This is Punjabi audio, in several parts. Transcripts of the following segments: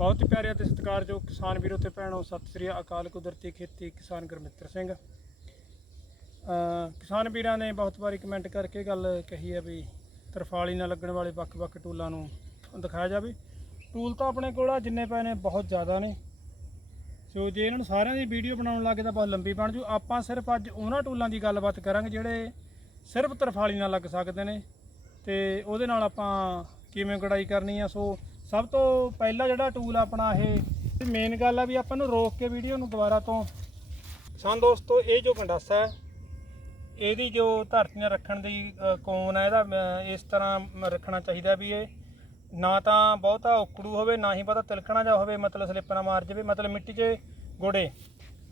ਬਹੁਤ ਹੀ ਪਿਆਰੇ ਅਤੇ ਸਤਿਕਾਰਯੋਗ ਕਿਸਾਨ ਵੀਰੋ ਤੇ ਭੈਣੋ, ਸਤਿ ਸ੍ਰੀ ਅਕਾਲ ਕੁਦਰਤੀ ਖੇਤੀ ਕਿਸਾਨ ਗੁਰਮਿੱਤਰ ਸਿੰਘ। ਕਿਸਾਨ ਵੀਰਾਂ ਨੇ ਬਹੁਤ ਵਾਰੀ ਕਮੈਂਟ ਕਰਕੇ ਗੱਲ ਕਹੀ ਹੈ ਵੀ ਤਰਫਾਲੀ ਨਾਲ ਲੱਗਣ ਵਾਲੇ ਵੱਖ-ਵੱਖ ਟੂਲਾਂ ਨੂੰ ਦਿਖਾਇਆ ਜਾਵੇ। ਟੂਲ ਤਾਂ ਆਪਣੇ ਕੋਲ ਆ, ਜਿੰਨੇ ਪਏ ਨੇ ਬਹੁਤ ਜ਼ਿਆਦਾ ਨੇ। ਸੋ ਜੇ ਇਹਨਾਂ ਨੂੰ ਸਾਰਿਆਂ ਦੀ ਵੀਡੀਓ ਬਣਾਉਣ ਲੱਗੇ ਤਾਂ ਬਹੁਤ ਲੰਬੀ ਬਣ ਜੂ। ਆਪਾਂ ਸਿਰਫ ਅੱਜ ਉਹਨਾਂ ਟੂਲਾਂ ਦੀ ਗੱਲਬਾਤ ਕਰਾਂਗੇ ਜਿਹੜੇ ਸਿਰਫ ਤਰਫਾਲੀ ਨਾਲ ਲੱਗ ਸਕਦੇ ਨੇ। ਤੇ ਉਹਦੇ ਨਾਲ ਆਪਾਂ ਕਿਵੇਂ ਗੁਡਾਈ ਕਰਨੀ ਆ, ਸੋ ਸਭ ਤੋਂ ਪਹਿਲਾ ਜਿਹੜਾ ਟੂਲ ਆਪਣਾ ਇਹ ਮੇਨ ਗੱਲ ਆ ਵੀ ਆਪਾਂ ਨੂੰ ਰੋਕ ਕੇ ਵੀਡੀਓ ਨੂੰ ਦੁਬਾਰਾ ਤੋਂ ਕਿਸਾਨ ਦੋਸਤੋ ਇਹ ਜੋ ਗੰਡਾਸਾ ਹੈ ਇਹਦੀ ਜੋ ਧਰਤੀ ਨਾਲ ਰੱਖਣ ਦੀ ਅ, ਕੋਨ ਹੈ ਇਹਦਾ ਇਸ ਤਰ੍ਹਾਂ ਰੱਖਣਾ ਚਾਹੀਦਾ ਵੀ ਇਹ ਨਾ ਤਾਂ ਬਹੁਤਾ ਉਕੜੂ ਹੋਵੇ ਨਾ ਹੀ ਬਹੁਤਾ ਤਿਲਕਣਾ ਜਾ ਹੋਵੇ ਮਤਲਬ ਸਲਿੱਪ ਨਾ ਮਾਰ ਜਾਵੇ ਮਤਲਬ ਮਿੱਟੀ 'ਚ ਗੋੜੇ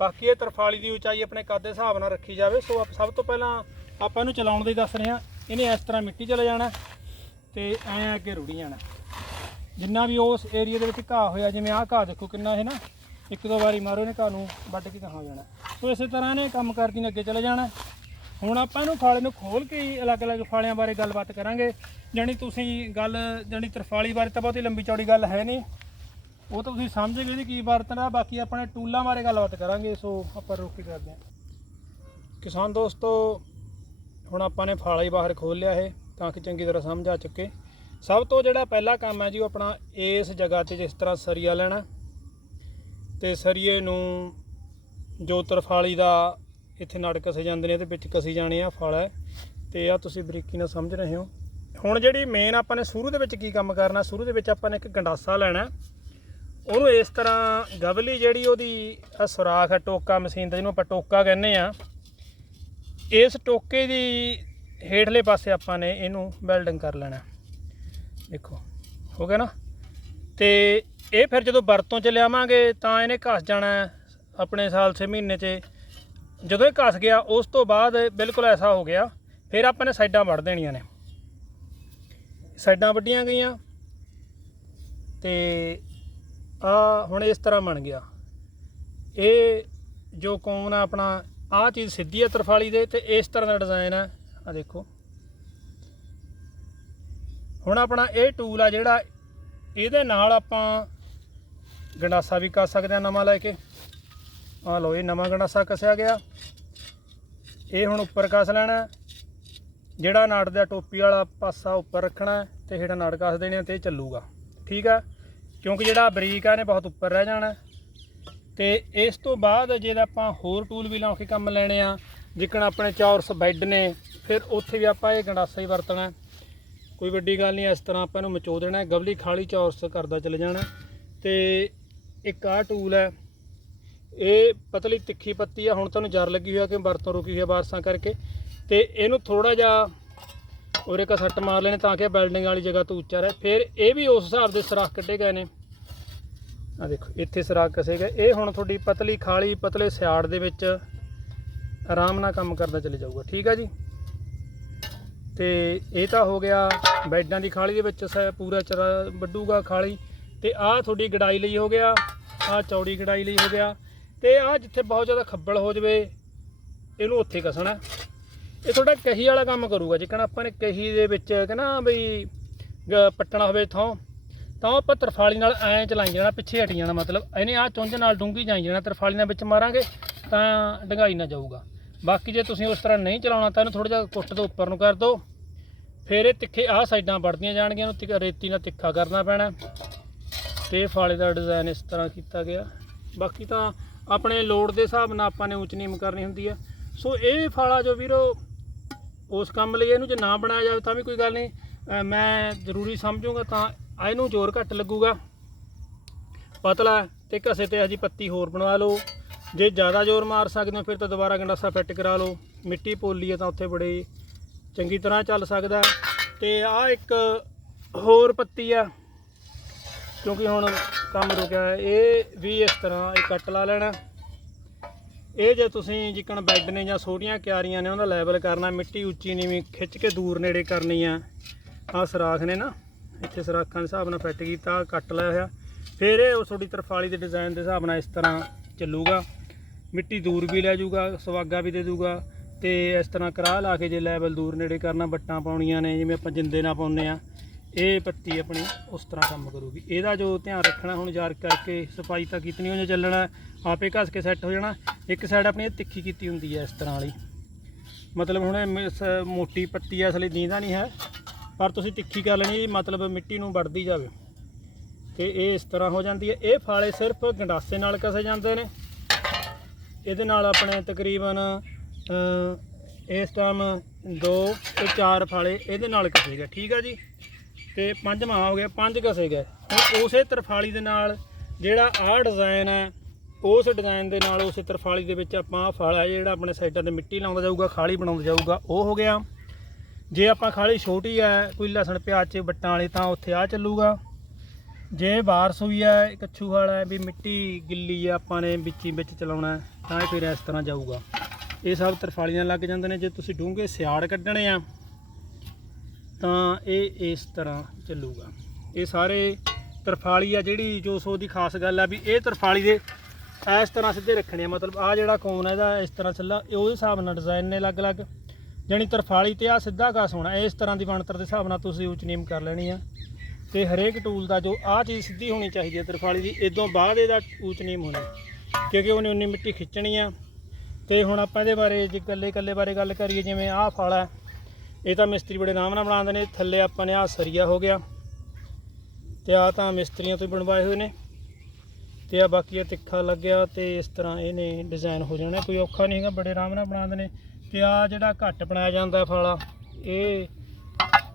ਬਾਕੀ ਇਹ ਤਰਫਾਲੀ ਦੀ ਉਚਾਈ ਆਪਣੇ ਕੱਦ ਦੇ ਹਿਸਾਬ ਨਾਲ ਰੱਖੀ ਜਾਵੇ ਸੋ ਆਪ- ਸਭ ਤੋਂ ਪਹਿਲਾਂ ਆਪਾਂ ਇਹਨੂੰ ਚਲਾਉਣ ਦਾ ਦੱਸ ਰਹੇ ਹਾਂ। ਇਹਨੇ ਇਸ ਤਰ੍ਹਾਂ ਮਿੱਟੀ 'ਚ ਲੈ ਜਾਣਾ ਤੇ ਐਂ ਅੱਗੇ ਰੁੜੀ ਜਾਣਾ ਜਿੰਨਾ ਵੀ ਉਸ ਏਰੀਆ ਦੇ ਵਿੱਚ ਘਾਹ ਹੋਇਆ, ਜਿਵੇਂ ਆਹ ਘਾਹ ਦੇਖੋ ਕਿੰਨਾ ਹੈ ਨਾ, ਇੱਕ ਦੋ ਵਾਰੀ ਮਾਰੋ ਇਹਨੇ ਘਾਹ ਨੂੰ ਵੱਢ ਕੇ ਕਹਾਂ ਜਾਣਾ। ਸੋ ਇਸੇ ਤਰ੍ਹਾਂ ਇਹਨੇ ਕੰਮ ਕਰਦੀ ਨੇ ਅੱਗੇ ਚਲੇ ਜਾਣਾ। ਹੁਣ ਆਪਾਂ ਇਹਨੂੰ ਫਾਲੇ ਨੂੰ ਖੋਲ ਕੇ ਹੀ ਅਲੱਗ-ਅਲੱਗ ਫਾਲਿਆਂ ਬਾਰੇ ਗੱਲਬਾਤ ਕਰਾਂਗੇ। ਜਾਣੀ ਤੁਸੀਂ ਗੱਲ, ਜਾਣੀ ਤਰਫਾਲੀ ਬਾਰੇ ਤਾਂ ਬਹੁਤੀ ਲੰਬੀ ਚੌੜੀ ਗੱਲ ਹੈ ਨਹੀਂ। ਉਹ ਤਾਂ ਤੁਸੀਂ ਸਮਝ ਗਏ ਇਹਦੀ ਕੀ ਵਰਤਣਾ ਬਾਕੀ ਆਪਣੇ ਟੂਲਾਂ ਬਾਰੇ ਗੱਲਬਾਤ ਕਰਾਂਗੇ, ਸੋ ਆਪਾਂ ਰੁਕ ਕੇ ਕਰਦੇ ਹਾਂ। ਕਿਸਾਨ ਦੋਸਤੋ, ਹੁਣ ਆਪਾਂ ਨੇ ਫਾਲਾ ਹੀ ਬਾਹਰ ਖੋਲ ਲਿਆ ਇਹ, ਤਾਂ ਕਿ ਚੰਗੀ ਤਰ੍ਹਾਂ ਸਮਝ ਆ ਚੁੱਕੇ। ਸਭ ਤੋਂ ਜਿਹੜਾ ਪਹਿਲਾ ਕੰਮ ਹੈ ਜੀ ਉਹ ਆਪਣਾ ਇਸ ਜਗ੍ਹਾ ਤੇ ਜਿਸ ਤਰ੍ਹਾਂ ਸਰੀਆ ਲੈਣਾ ਤੇ ਸਰੀਏ ਨੂੰ ਜੋ ਤਰਫਾਲੀ ਦਾ ਇੱਥੇ ਨੜ ਕਸੇ ਜਾਂਦੇ ਨੇ ਇਹਦੇ ਵਿੱਚ ਕਸੀ ਜਾਣੇ ਆ ਫਲ ਹੈ ਤੇ ਆ ਤੁਸੀਂ ਬਰੀਕੀ ਨਾਲ ਸਮਝ ਰਹੇ ਹੋ। ਹੁਣ ਜਿਹੜੀ ਮੇਨ ਆਪਾਂ ਨੇ ਸ਼ੁਰੂ ਦੇ ਵਿੱਚ ਕੀ ਕੰਮ ਕਰਨਾ, ਸ਼ੁਰੂ ਦੇ ਵਿੱਚ ਆਪਾਂ ਨੇ ਇੱਕ ਗੰਡਾਸਾ ਲੈਣਾ। ਉਹਨੂੰ ਇਸ ਤਰ੍ਹਾਂ ਗਵਲੀ ਜਿਹੜੀ ਉਹਦੀ ਆਹ ਸੁਰਾਖ ਹੈ, ਟੋਕਾ ਮਸ਼ੀਨ ਦਾ ਜਿਹਨੂੰ ਆਪਾਂ ਟੋਕਾ ਕਹਿੰਦੇ ਆ, ਇਸ ਟੋਕੇ ਦੀ ਹੇਠਲੇ ਪਾਸੇ ਆਪਾਂ ਨੇ ਇਹਨੂੰ ਵੈਲਡਿੰਗ ਕਰ ਲੈਣਾ। ਦੇਖੋ, ਹੋ ਗਿਆ ਨਾ? ਤੇ ਇਹ ਫਿਰ ਜਦੋਂ ਵਰਤੋਂ ਚ ਲਿਆਵਾਂਗੇ, ਤਾਂ ਇਹਨੇ ਘਸ ਜਾਣਾ ਆਪਣੇ ਸਾਲ 6 ਮਹੀਨੇ 'ਚ। ਜਦੋਂ ਇਹ ਘਸ ਗਿਆ, ਉਸ ਤੋਂ ਬਾਅਦ ਬਿਲਕੁਲ ਐਸਾ ਹੋ ਗਿਆ, ਫਿਰ ਆਪਾਂ ਨੇ ਸਾਈਡਾਂ ਵੱਢ ਦੇਣੀਆਂ ਨੇ। ਸਾਈਡਾਂ ਵੱਢੀਆਂ ਗਈਆਂ, ਤੇ ਆ ਹੁਣ ਇਸ ਤਰ੍ਹਾਂ ਬਣ ਗਿਆ। ਇਹ ਜੋ ਕੋਨ ਆ ਆਪਣਾ ਆ ਚੀਜ਼ ਸਿੱਧੀ ਹੈ ਤਰਫਾਲੀ ਦੇ, ਤੇ ਇਸ ਤਰ੍ਹਾਂ ਦਾ ਡਿਜ਼ਾਈਨ ਹੈ ਆ ਦੇਖੋ। ਹੁਣ ਆਪਣਾ ਇਹ ਟੂਲ ਆ ਜਿਹੜਾ ਇਹਦੇ ਨਾਲ ਆਪਾਂ ਗੰਡਾਸਾ ਵੀ ਕਰ ਸਕਦੇ ਆ ਨਵਾਂ ਲੈ ਕੇ। ਆ ਲਓ ਇਹ ਨਵਾਂ ਗੰਡਾਸਾ ਕਸਿਆ ਗਿਆ। ਇਹ ਹੁਣ ਉੱਪਰ ਕਸ ਲੈਣਾ ਜਿਹੜਾ ਨਾੜ ਦਾ ਟੋਪੀ ਵਾਲਾ ਪਾਸਾ ਉੱਪਰ ਰੱਖਣਾ ਹੈ ਤੇ ਹੇਠਾਂ ਨਾੜ ਕਸ ਦੇਣੇ ਆ ਤੇ ਇਹ ਚੱਲੂਗਾ। ਠੀਕ ਆ? ਕਿਉਂਕਿ ਜਿਹੜਾ ਬਰੀਕ ਆ ਨੇ ਬਹੁਤ ਉੱਪਰ ਰਹਿ ਜਾਣਾ। ਤੇ ਇਸ ਤੋਂ ਬਾਅਦ ਜੇ ਆਪਾਂ ਹੋਰ ਟੂਲ ਵੀ ਲਾ ਕੇ ਕੰਮ ਲੈਣੇ ਆ, ਜਿੱਕਣ ਆਪਣੇ ਚੌਰਸ ਬੈੱਡ ਨੇ, ਫਿਰ ਉੱਥੇ ਵੀ ਆਪਾਂ ਇਹ ਗੰਡਾਸਾ ਹੀ ਵਰਤਣਾ ਕੋਈ ਵੱਡੀ ਗੱਲ ਨਹੀਂ, ਇਸ ਤਰ੍ਹਾਂ ਆਪਾਂ ਇਹਨੂੰ ਮਚੋ ਦੇਣਾ ਗਵਲੀ ਖਾਲੀ ਚੌਰਸ ਕਰਦਾ ਚਲੇ ਜਾਣਾ ਤੇ ਇੱਕ ਆਹ ਟੂਲ ਹੈ। ਇਹ ਪਤਲੀ ਤਿੱਖੀ ਪੱਤੀ ਆ। ਹੁਣ ਤੁਹਾਨੂੰ ਜਰ ਲੱਗੀ ਹੋਈ ਆ ਕਿ ਵਰਤੋਂ ਰੁਕੀ ਹੋਈ ਆ ਬਾਰਸਾਂ ਕਰਕੇ। ਤੇ ਇਹਨੂੰ ਥੋੜਾ ਜਿਹਾ ਉਰੇ ਕਾ ਸੱਟ ਮਾਰ ਲੈਣੇ ਤਾਂ ਕਿ ਬਿਲਡਿੰਗ ਵਾਲੀ ਜਗ੍ਹਾ ਤੋਂ ਉੱਚਾ ਰਹੇ। ਫਿਰ ਇਹ ਵੀ ਉਸ ਹਿਸਾਬ ਦੇ ਸਰਾਖ ਕੱਢੇ ਗਏ ਨੇ। ਆ ਦੇਖੋ, ਇੱਥੇ ਸਰਾਖ ਕਸੇ ਗਏ। ਇਹ ਹੁਣ ਤੁਹਾਡੀ ਪਤਲੀ, ਖਾਲੀ, ਪਤਲੇ ਸਿਆੜ ਦੇ ਵਿੱਚ ਆਰਾਮ ਨਾਲ ਕੰਮ ਕਰਦਾ ਚਲੇ ਜਾਊਗਾ। ਠੀਕ ਆ ਜੀ? ਤੇ ਇਹ ਤਾਂ ਹੋ ਗਿਆ ਬੈਡਾਂ ਦੀ ਖਾਲੀ ਦੇ ਵਿੱਚ ਸ- ਪੂਰਾ ਚਰਾ ਵੱਡੂਗਾ ਖਾਲੀ। ਤੇ ਆਹ ਤੁਹਾਡੀ ਗੜਾਈ ਲਈ ਹੋ ਗਿਆ, ਆਹ ਚੌੜੀ ਗੜਾਈ ਲਈ ਹੋ ਗਿਆ। ਤੇ ਆਹ ਜਿੱਥੇ ਬਹੁਤ ਜ਼ਿਆਦਾ ਖੱਬਲ ਹੋ ਜਵੇ, ਇਹਨੂੰ ਉੱਥੇ ਕਸਣਾ ਇਹ ਤੁਹਾਡਾ ਕਹੀ ਵਾਲਾ ਕੰਮ ਕਰੂਗਾ ਜਿੱਕਣ ਆਪਾਂ ਨੇ ਕਹੀ ਦੇ ਵਿੱਚ ਕਹਿੰਦਾ ਬਈ ਗ- ਪੱਟਣਾ ਹੋਵੇ ਥੋਂ, ਤਾਂ ਉਹ ਆਪਾਂ ਤਰਫਾਲੀ ਨਾਲ ਐਂ ਚਲਾਈ ਜਾਣਾ, ਪਿੱਛੇ ਹਟੀ ਜਾਣਾ ਮਤਲਬ। ਇਹਨੇ ਆਹ ਚੁੰਝ ਨਾਲ ਡੂੰਗੀ ਜਾਈ ਜਾਣਾ, ਤਰਫਾਲੀ ਨਾਲ ਵਿੱਚ ਮਾਰਾਂਗੇ, ਤਾਂ ਡੰਗਾਈ ਨਾ ਜਾਊਗਾ। ਬਾਕੀ ਜੇ ਤੁਸੀਂ ਉਸ ਤਰ੍ਹਾਂ ਨਹੀਂ ਚਲਾਉਣਾ ਤਾਂ ਇਹਨੂੰ ਥੋੜਾ ਜਿਹਾ ਕੁੱਟ ਤੋਂ ਉੱਪਰ ਨੂੰ ਕਰ ਦਿਓ। ਫਿਰ ਇਹ ਤਿੱਖੇ ਆਹ ਸਾਈਡਾਂ ਵੜਦੀਆਂ ਜਾਣਗੀਆਂ ਇਹਨੂੰ ਤਿੱਖਾ- ਰੇਤੀ ਨਾਲ ਤਿੱਖਾ ਕਰਨਾ ਪੈਣਾ। ਤੇ ਫਾਲੇ ਦਾ ਡਿਜ਼ਾਈਨ ਇਸ ਤਰ੍ਹਾਂ ਕੀਤਾ ਗਿਆ। ਬਾਕੀ ਤਾਂ ਆਪਣੇ ਲੋਡ ਦੇ ਹਿਸਾਬ ਨਾਲ ਆਪਾਂ ਨੇ ਉੱਚ ਨੀਮ ਕਰਨੀ ਹੁੰਦੀ ਹੈ ਸੋ ਇਹ ਫਾਲਾ ਜੋ ਵੀਰੋ, ਉਸ ਕੰਮ ਲਈ ਇਹਨੂੰ ਜੇ ਨਾ ਬਣਾਇਆ ਜਾਵੇ ਤਾਂ ਵੀ ਕੋਈ ਗੱਲ ਨਹੀਂ। ਮੈਂ ਜ਼ਰੂਰੀ ਸਮਝੂਗਾ ਤਾਂ ਇਹਨੂੰ ਜ਼ੋਰ ਘੱਟ ਲੱਗੂਗਾ। ਪਤਲਾ ਤੇ ਘਸੇ ਤੇ ਹਜੀ ਪੱਤੀ ਹੋਰ ਬਣਵਾ ਲਓ। ਜੇ ਜ਼ਿਆਦਾ ਜ਼ੋਰ ਮਾਰ ਸਕਦੇ ਹੋ ਫਿਰ ਤਾਂ ਦੁਬਾਰਾ ਗੰਡਾਸਾ ਫਿੱਟ ਕਰਾ ਲਓ। ਮਿੱਟੀ ਪੋਲੀ ਹੈ ਤਾਂ ਉੱਥੇ ਬੜੇ ਚੰਗੀ ਤਰ੍ਹਾਂ ਚੱਲ ਸਕਦਾ ਹੈ। ਤੇ ਆ ਇੱਕ ਹੋਰ ਪੱਤੀ ਆ, ਕਿਉਂਕਿ ਹੁਣ ਕੰਮ ਰੁਕਿਆ ਹੈ। ਇਹ ਵੀ ਇਸ ਤਰ੍ਹਾਂ ਇਹ ਕੱਟ ਲਾ ਲੈਣਾ। ਇਹ ਜੇ ਤੁਸੀਂ ਜਿੱਕਣ ਬੈੱਡ ਨੇ ਜਾਂ ਛੋਟੀਆਂ ਕਿਆਰੀਆਂ ਨੇ, ਉਹਦਾ ਲੈਵਲ ਕਰਨਾ, ਮਿੱਟੀ ਉੱਚੀ ਨੀਵੀਂ ਖਿੱਚ ਕੇ ਦੂਰ ਨੇੜੇ ਕਰਨੀ ਆ। ਆਹ ਸਰਾਖ ਨੇ ਨਾ, ਇੱਥੇ ਸਰਾਖਾਂ ਦੇ ਹਿਸਾਬ ਨਾਲ ਫਿੱਟ ਕੀਤਾ ਕੱਟ ਲਿਆ ਹੋਇਆ। ਫਿਰ ਇਹ ਉਹ ਤੁਹਾਡੀ ਤਰਫਾਲੀ ਦੇ ਡਿਜ਼ਾਈਨ ਦੇ ਹਿਸਾਬ ਨਾਲ ਇਸ ਤਰ੍ਹਾਂ ਚੱਲੂਗਾ। ਮਿੱਟੀ ਦੂਰ ਵੀ ਲੈ ਜਾਊਗਾ ਸਵਾਗਾ ਵੀ ਦੇ ਦੂਗਾ ਤੇ ਇਸ ਤਰ੍ਹਾਂ ਕਰਾਹ ਲਾ ਕੇ ਜੇ ਲੈਵਲ ਦੂਰ ਨੇੜੇ ਕਰਨਾ ਬੱਟਾਂ ਪਾਉਣੀਆਂ ਨੇ, ਜਿਵੇਂ ਆਪਾਂ ਜਿੰਦੇ ਨਾਲ ਪਾਉਂਦੇ ਆ ਇਹ ਪੱਤੀ ਆਪਣੀ ਉਸ ਤਰ੍ਹਾਂ ਕੰਮ ਕਰੂਗੀ। ਇਹਦਾ ਜੋ ਧਿਆਨ ਰੱਖਣਾ ਹੁਣ ਯਾਰ ਕਰਕੇ, ਸਫ਼ਾਈ ਤਾਂ ਕਿਤਨੀ ਹੋ ਚੱਲਣਾ, ਆਪੇ ਘਸ ਕੇ ਸੈੱਟ ਹੋ ਜਾਣਾ। ਇੱਕ ਸਾਈਡ ਆਪਣੀ ਇਹ ਤਿੱਖੀ ਕੀਤੀ ਹੁੰਦੀ ਹੈ ਇਸ ਤਰ੍ਹਾਂ ਵਾਲੀ। ਮਤਲਬ ਹੁਣ ਇਹ ਸ- ਮੋਟੀ ਪੱਤੀ ਐ ਅਸਲੀ ਦੀਂਦਾ ਨਹੀਂ ਹੈ, ਪਰ ਤੁਸੀਂ ਤਿੱਖੀ ਕਰ ਲੈਣੀ, ਮਤਲਬ ਮਿੱਟੀ ਨੂੰ ਵੜਦੀ ਜਾਵੇ। ਤੇ ਇਹ ਇਸ ਤਰ੍ਹਾਂ ਹੋ ਜਾਂਦੀ ਹੈ। ਇਹ ਫਾਲੇ ਸਿਰਫ ਗੰਡਾਸੇ ਨਾਲ ਕਸੇ ਜਾਂਦੇ ਨੇ। ਇਹਦੇ ਨਾਲ ਆਪਣੇ ਤਕਰੀਬਨ ਇਸ ਟਾਈਮ ਦੋ ਤੇ ਚਾਰ ਫਾਲੇ ਇਹਦੇ ਨਾਲ ਕਸੇ ਗਏ। ਠੀਕ ਆ ਜੀ? ਤੇ ਪੰਜਵਾਂ ਹੋ ਗਿਆ ਪੰਜ ਕਸੇ ਗਏ। ਹੁਣ ਉਸੇ ਤਰਫਾਲੀ ਦੇ ਨਾਲ ਜਿਹੜਾ ਆਹ ਡਿਜ਼ਾਈਨ ਹੈ, ਉਸ ਡਿਜ਼ਾਈਨ ਦੇ ਨਾਲ ਉਸੇ ਤਰਫਾਲੀ ਦੇ ਵਿੱਚ ਆਪਾਂ ਆਹ ਫਲ ਜਿਹੜਾ ਆਪਣੇ ਸਾਈਡਾਂ ਤੇ ਮਿੱਟੀ ਲਾਉਂਦਾ ਜਾਊਗਾ, ਖਾਲੀ ਬਣਾਉਂਦਾ ਜਾਊਗਾ, ਉਹ ਹੋ ਗਿਆ। ਜੇ ਆਪਾਂ ਖਾਲੀ ਛੋਟੀ ਹੈ, ਕੋਈ ਲਸਣ, ਪਿਆਜ਼ ਚ ਵੱਟਾਂ ਵਾਲੀ, ਤਾਂ ਉੱਥੇ ਆ ਚੱਲੂਗਾ। ਜੇ ਬਾਰਸ ਹੋਈ ਹੈ ਕੱਛੂ ਵਾਲਾ ਹੈ ਵੀ ਮਿੱਟੀ ਗਿੱਲੀ ਹੈ ਆਪਾਂ ਨੇ ਵਿੱਚ ਵਿੱਚ ਚਲਾਉਣਾ ਤਾਂ ਇਹ ਫਿਰ ਇਸ ਤਰ੍ਹਾਂ ਜਾਊਗਾ। ਇਹ ਸਭ ਤਰਫਾਲੀਆਂ ਲੱਗ ਜਾਂਦੇ ਨੇ, ਜੇ ਤੁਸੀਂ ਡੂੰਘੇ ਸਿਆੜ ਕੱਢਣੇ ਆ, ਤਾਂ ਇਹ ਇਸ ਤਰ੍ਹਾਂ ਚੱਲੂਗਾ। ਇਹ ਸਾਰੇ ਤਰਫਾਲੀ ਆ, ਜਿਹੜੀ ਜੋ ਸੋ ਦੀ ਖਾਸ ਗੱਲ ਆ ਵੀ ਇਹ ਤਰਫਾਲੀ ਦੇ ਇਸ ਤਰ੍ਹਾਂ ਸਿੱਧੇ ਰੱਖਣੇ ਆ। ਮਤਲਬ ਆ ਜਿਹੜਾ ਕੋਨ ਹੈ ਇਹਦਾ ਇਸ ਤਰ੍ਹਾਂ ਚੱਲਾ, ਇਹ ਉਹਦੇ ਹਿਸਾਬ ਨਾਲ ਡਿਜ਼ਾਈਨ ਨੇ ਅਲੱਗ-ਅਲੱਗ। ਜਾਣੀ ਤਰਫਾਲੀ ਤੇ ਆ ਸਿੱਧਾ ਘਾਸ ਹੋਣਾ, ਇਸ ਤਰ੍ਹਾਂ ਦੀ ਬਣਤਰ ਦੇ ਹਿਸਾਬ ਨਾਲ ਤੁਸੀਂ ਉੱਚ ਨੀਮ ਕਰ ਲੈਣੀ ਆ। ਤੇ ਹਰੇਕ ਟੂਲ ਦਾ ਜੋ ਆ ਚੀਜ਼ ਸਿੱਧੀ ਹੋਣੀ ਚਾਹੀਦੀ ਹੈ ਤਰਫਾਲੀ ਦੀ ਇਦੋਂ ਬਾਅਦ ਇਹਦਾ ਉੱਚ ਨੀਮ ਹੋਣਾ। ਕਿਉਂਕਿ ਉਹਨੇ ਉਨੀ ਮਿੱਟੀ ਖਿੱਚਣੀ ਆ। ਤੇ ਹੁਣ ਆਪਾਂ ਇਹਦੇ ਬਾਰੇ ਜੇ ਇਕੱਲੇ ਇਕੱਲੇ ਬਾਰੇ ਗੱਲ ਕਰੀਏ, ਜਿਵੇਂ ਆਹ ਫਲ ਹੈ ਇਹ ਤਾਂ ਮਿਸਤਰੀ ਬੜੇ ਆਰਾਮ ਨਾਲ ਬਣਾਉਂਦੇ ਨੇ, ਥੱਲੇ ਆਪਾਂ ਨੇ ਆਹ ਸਰੀਆ ਹੋ ਗਿਆ। ਤੇ ਆ ਤਾਂ ਮਿਸਤਰੀਆਂ ਤੋਂ ਹੀ ਬਣਵਾਏ ਹੋਏ ਨੇ। ਤੇ ਆ ਬਾਕੀ ਇਹ ਤਿੱਖਾ ਲੱਗਿਆ ਤੇ ਇਸ ਤਰ੍ਹਾਂ ਇਹਨੇ ਡਿਜ਼ਾਈਨ ਹੋ ਜਾਣਾ। ਕੋਈ ਔਖਾ ਨਹੀਂ ਹੈਗਾ, ਬੜੇ ਆਰਾਮ ਨਾਲ ਬਣਾਉਂਦੇ ਨੇ। ਤੇ ਆ ਜਿਹੜਾ ਘੱਟ ਬਣਾਇਆ ਜਾਂਦਾ ਫਲ ਇਹ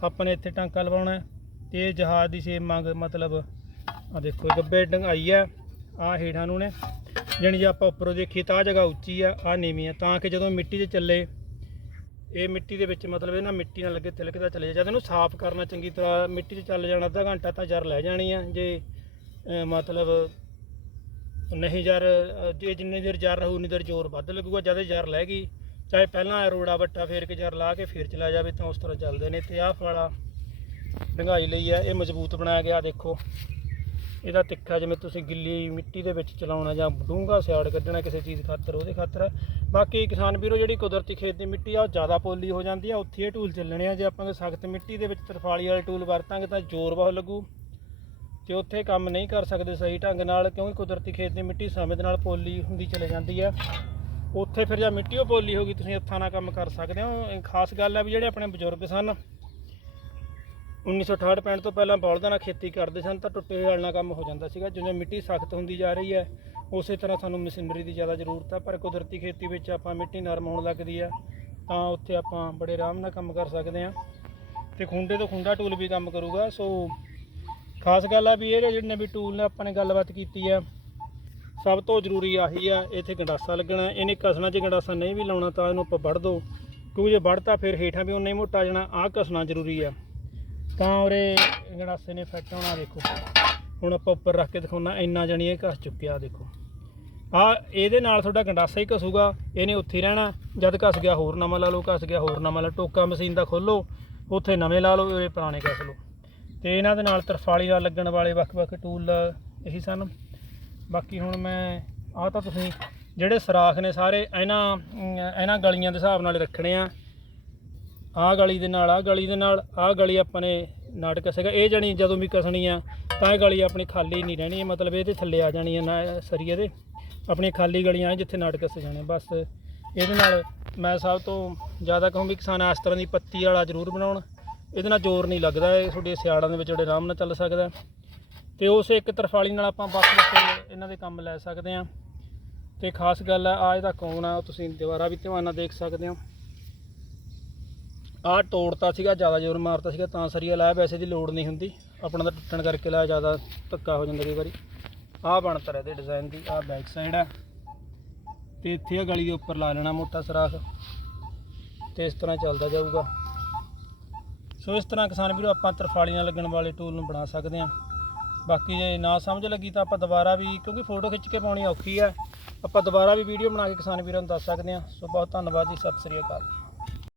ਆਪਾਂ ਨੇ ਇੱਥੇ ਟਾਂਕਾ ਲਵਾਉਣਾ। ਤੇ ਜਹਾਜ਼ ਦੀ ਸੇਮ ਮੰਗ, ਮਤਲਬ ਆ ਦੇਖੋ, ਇਹ ਗੱਬੇ ਡੰਗਾਈ ਆ ਆ ਹੇਠਾਂ ਨੂੰ ਨੇ। ਜਾਣੀ ਜੇ ਆਪਾਂ ਉੱਪਰੋਂ ਦੇਖੀਏ ਤਾਂ ਆਹ ਜਗ੍ਹਾ ਉੱਚੀ ਆ ਆ ਨੀਵੀਂ ਆ, ਤਾਂ ਕਿ ਜਦੋਂ ਮਿੱਟੀ 'ਚ ਚੱਲੇ, ਇਹ ਮਿੱਟੀ ਦੇ ਵਿੱਚ ਮਤਲਬ ਇਹ ਨਾ ਮਿੱਟੀ ਨਾਲ ਲੱਗੇ ਤਿਲਕਦਾ ਚਲੇ। ਜਾ ਜਦ ਇਹਨੂੰ ਸਾਫ਼ ਕਰਨਾ ਚੰਗੀ ਤਰ੍ਹਾਂ ਮਿੱਟੀ 'ਚ ਚੱਲ ਜਾਣਾ, ਅੱਧਾ ਘੰਟਾ ਤਾਂ ਜਰ ਲੈ ਜਾਣੀ ਆ, ਜੇ ਮਤਲਬ, ਨਹੀਂ ਜਰ, ਜੇ ਜਿੰਨੇ ਦੇਰ ਜਰ ਰਹੂ, ਉਨੀ ਦੇਰ ਜ਼ੋਰ ਵੱਧ ਲੱਗੂਗਾ। ਜਦ ਜਰ ਲੈ ਗਈ, ਚਾਹੇ ਪਹਿਲਾਂ ਰੋੜਾ ਵੱਟਾ ਫੇਰ ਕੇ ਜਰ ਲਾ ਕੇ ਫੇਰ ਚਲਾ ਜਾਵੇ, ਤਾਂ ਉਸ ਤਰ੍ਹਾਂ ਚੱਲਦੇ ਨੇ। ਤੇ ਆਹ ਫਾਲਾ ਡੰਗਾਈ ਲਈ ਹੈ, ਇਹ ਮਜ਼ਬੂਤ ਬਣਾਇਆ ਗਿਆ ਦੇਖੋ। ਇਹਦਾ ਤਿੱਖਾ ਜਿਵੇਂ ਤੁਸੀਂ ਗਿੱਲੀ ਮਿੱਟੀ ਦੇ ਵਿੱਚ ਚਲਾਉਣਾ ਜਾਂ ਡੂੰਘਾ ਸਿਆੜ ਕੱਢਣਾ ਕਿਸੇ ਚੀਜ਼ ਖਾਤਰ, ਉਹਦੇ ਖਾਤਰ ਬਾਕੀ ਕਿਸਾਨ ਵੀਰੋ, ਜਿਹੜੀ ਕੁਦਰਤੀ ਖੇਤ ਦੀ ਮਿੱਟੀ ਆ, ਉਹ ਜ਼ਿਆਦਾ ਪੋਲੀ ਹੋ ਜਾਂਦੀ ਆ। ਉੱਥੇ ਇਹ ਟੂਲ ਚੱਲਣੇ ਆ। ਜੇ ਆਪਾਂ ਸਖਤ ਮਿੱਟੀ ਦੇ ਵਿੱਚ ਤਰਫਾਲੀ ਵਾਲੇ ਟੂਲ ਵਰਤਾਂਗੇ ਤਾਂ ਜ਼ੋਰ ਬਹੁਤ ਲੱਗੂ। ਤੇ ਉੱਥੇ ਕੰਮ ਨਹੀਂ ਕਰ ਸਕਦੇ ਸਹੀ ਢੰਗ ਨਾਲ, ਕਿਉਂਕਿ ਕੁਦਰਤੀ ਖੇਤ ਦੀ ਮਿੱਟੀ ਸਮੇਂ ਦੇ ਨਾਲ ਪੋਲੀ ਹੁੰਦੀ ਚਲੇ ਜਾਂਦੀ ਆ। ਉੱਥੇ ਫਿਰ ਜਾਂ ਮਿੱਟੀ ਉਹ ਪੋਲੀ ਹੋ ਗਈ, ਤੁਸੀਂ ਹੱਥਾਂ ਨਾਲ ਕੰਮ ਕਰ ਸਕਦੇ ਹੋ। ਖਾਸ ਗੱਲ ਹੈ ਵੀ ਜਿਹੜੇ ਆਪਣੇ ਬਜ਼ੁਰਗ ਸਨ 1968 ਪੈਣ ਤੋਂ ਪਹਿਲਾਂ ਬਲਦਾਂ ਨਾਲ ਖੇਤੀ ਕਰਦੇ ਸਨ ਤਾਂ ਟੁੱਟੇ ਹੋਏ ਨਾਲ ਕੰਮ ਹੋ ਜਾਂਦਾ ਸੀਗਾ, ਜਿਵੇਂ ਮਿੱਟੀ ਸਖਤ ਹੁੰਦੀ ਜਾ ਰਹੀ ਹੈ, ਉਸੇ ਤਰ੍ਹਾਂ ਸਾਨੂੰ ਮਸ਼ੀਨਰੀ ਦੀ ਜ਼ਿਆਦਾ ਜ਼ਰੂਰਤ ਆ, ਪਰ ਕੁਦਰਤੀ ਖੇਤੀ ਵਿੱਚ ਆਪਾਂ ਮਿੱਟੀ ਨਰਮ ਹੋਣ ਲੱਗਦੀ ਆ, ਤਾਂ ਉੱਥੇ ਆਪਾਂ ਬੜੇ ਆਰਾਮ ਨਾਲ ਕੰਮ ਕਰ ਸਕਦੇ ਹਾਂ। ਤੇ ਖੁੰਡੇ ਤੋਂ ਖੁੰਡਾ ਟੂਲ ਵੀ ਕੰਮ ਕਰੂਗਾ, ਸੋ ਖਾਸ ਗੱਲ ਆ ਵੀ ਇਹ ਜਿਹੜੇ ਵੀ ਟੂਲ ਨੇ, ਆਪਾਂ ਨੇ ਗੱਲਬਾਤ ਕੀਤੀ ਆ, ਸਭ ਤੋਂ ਜ਼ਰੂਰੀ ਆਹੀ ਆ, ਇੱਥੇ ਗੰਡਾਸਾ ਲੱਗਣਾ, ਇਹਨੇ ਕਸਣਾ ਜੇ ਗੰਡਾਸਾ ਨਹੀਂ ਵੀ ਲਾਉਣਾ ਤਾਂ ਇਹਨੂੰ ਆਪਾਂ ਵੱਢ ਦੋ, ਕਿਉਂਕਿ ਜੇ ਵੱਢਤਾ ਫਿਰ ਹੇਠਾਂ ਵੀ ਉਨਾ ਹੀ ਮੋਟਾ ਜਾਣਾ, ਆਹ ਕਸਣਾ ਜ਼ਰੂਰੀ ਆ। ਤਾਂ ਉਰੇ ਗੰਡਾਸੇ ਨੇ ਫਿੱਟ ਹੋਣਾ ਦੇਖੋ। ਹੁਣ ਆਪਾਂ ਉੱਪਰ ਰੱਖ ਕੇ ਦਿਖਾਉਣਾ, ਇੰਨਾ ਜਣੀ ਇਹ ਘਸ ਚੁੱਕਿਆ ਦੇਖੋ। ਆ, ਇਹਦੇ ਨਾਲ ਤੁਹਾਡਾ ਗੰਡਾਸਾ ਹੀ ਘਸੂਗਾ, ਇਹਨੇ ਉੱਥੇ ਹੀ ਰਹਿਣਾ। ਜਦ ਘਸ ਗਿਆ, ਹੋਰ ਨਵਾਂ ਲਾ ਲਓ, ਘਸ ਗਿਆ, ਹੋਰ ਨਵਾਂ ਲਾ ਟੋਕਾ ਮਸ਼ੀਨ ਦਾ ਖੋਲੋ, ਉੱਥੇ ਨਵੇਂ ਲਾ ਲਓ, ਉਰੇ ਪੁਰਾਣੇ ਘਸ ਲਓ। ਤੇ ਇਹਨਾਂ ਦੇ ਨਾਲ ਤਰਫਾਲੀ ਨਾਲ ਲੱਗਣ ਵਾਲੇ ਵੱਖ-ਵੱਖ ਟੂਲ ਇਹੀ ਸਨ। ਬਾਕੀ ਹੁਣ ਮੈਂ, ਆਹ ਤਾਂ ਤੁਸੀਂ ਜਿਹੜੇ ਸਰਾਖ ਨੇ ਸਾਰੇ, ਇਹਨਾਂ ਇਹਨਾਂ ਗਲੀਆਂ ਦੇ ਹਿਸਾਬ ਨਾਲ ਰੱਖਣੇ ਆ। ਆਹ ਗਲੀ ਦੇ ਨਾਲ ਆਹ ਗਲੀ ਦੇ ਨਾਲ ਆਹ ਗਲੀ ਆਪਾਂ ਨੇ ਨਾਟਕ ਕਸੇਗਾ ਇਹ ਜਣੀ ਜਦੋਂ ਵੀ ਕਸਣੀ ਆ ਤਾਂ ਇਹ ਗਲੀ ਆਪਣੀ ਖਾਲੀ ਨਹੀਂ ਰਹਿਣੀ ਹੈ, ਮਤਲਬ ਇਹਦੇ ਥੱਲੇ ਆ ਜਾਣੀ ਹੈ ਨਾ ਸਰੀਏ ਦੇ। ਆਪਣੀ ਖਾਲੀ ਗਲੀਆਂ ਜਿੱਥੇ ਨਾਟਕ ਕਸੇ ਜਾਣੇ ਬਸ ਇਹਦੇ ਨਾਲ ਮੈਂ ਸਭ ਤੋਂ ਜ਼ਿਆਦਾ ਕਹੂੰਗੀ ਕਿਸਾਨ ਇਸ ਤਰ੍ਹਾਂ ਦੀ ਪੱਤੀ ਵਾਲਾ ਜ਼ਰੂਰ ਬਣਾਉਣ। ਇਹਦੇ ਨਾਲ ਜ਼ੋਰ ਨਹੀਂ ਲੱਗਦਾ ਇਹ ਤੁਹਾਡੇ ਸਿਆੜਾਂ ਦੇ ਵਿੱਚ ਜਿਹੜੇ ਆਰਾਮ ਨਾਲ ਚੱਲ ਸਕਦਾ। ਤੇ ਉਸ ਇੱਕ ਤਰਫਾਲੀ ਨਾਲ ਆਪਾਂ ਵੱਖ ਇਹਨਾਂ ਦੇ ਕੰਮ ਲੈ ਸਕਦੇ ਹਾਂ ਤੇ ਖਾਸ ਗੱਲ ਆ ਆ ਇਹਦਾ ਕੌਣ ਆ ਤੁਸੀਂ ਦੁਬਾਰਾ ਵੀ ਧਿਆਨ ਨਾਲ ਦੇਖ ਸਕਦੇ ਹੋ। ਆਹ ਤੋੜਤਾ ਸੀਗਾ, ਜ਼ਿਆਦਾ ਜ਼ੋਰ ਮਾਰਤਾ ਸੀਗਾ, ਤਾਂ ਸਰੀਆ ਲਾਇਆ ਵੈਸੇ ਦੀ ਲੋੜ ਨਹੀਂ ਹੁੰਦੀ। ਆਪਣਾ ਤਾਂ ਟੁੱਟਣ ਕਰਕੇ ਲਾਇਆ ਜ਼ਿਆਦਾ ਧੱਕਾ ਹੋ ਜਾਂਦਾ ਕਈ ਵਾਰੀ। ਆਹ ਬਣਤਰ ਇਹਦੇ ਡਿਜ਼ਾਈਨ ਦੀ, ਆਹ ਬੈਕ ਸਾਈਡ ਆ ਤੇ ਇੱਥੇ ਆ ਗਲੀ ਦੇ ਉੱਪਰ ਲਾ ਲੈਣਾ ਮੋਟਾ ਸਰਾਖ। ਤੇ ਇਸ ਤਰ੍ਹਾਂ ਚੱਲਦਾ ਜਾਊਗਾ। ਸੋ ਇਸ ਤਰ੍ਹਾਂ ਕਿਸਾਨ ਵੀਰੋ, ਆਪਾਂ ਤਰਫਾਲੀਆਂ ਲੱਗਣ ਵਾਲੇ ਟੂਲ ਨੂੰ ਬਣਾ ਸਕਦੇ ਹਾਂ। ਬਾਕੀ ਜੇ ਨਾ ਸਮਝ ਲੱਗੀ ਤਾਂ ਆਪਾਂ ਦੁਬਾਰਾ ਵੀ, ਕਿਉਂਕਿ ਫੋਟੋ ਖਿੱਚ ਕੇ ਪਾਉਣੀ ਔਖੀ ਹੈ। ਆਪਾਂ ਦੁਬਾਰਾ ਵੀ ਵੀਡੀਓ ਬਣਾ ਕੇ ਕਿਸਾਨ ਵੀਰਾਂ ਨੂੰ ਦੱਸ ਸਕਦੇ ਹਾਂ। ਸੋ ਬਹੁਤ ਧੰਨਵਾਦ ਜੀ, ਸਤਿ ਸ੍ਰੀ ਅਕਾਲ।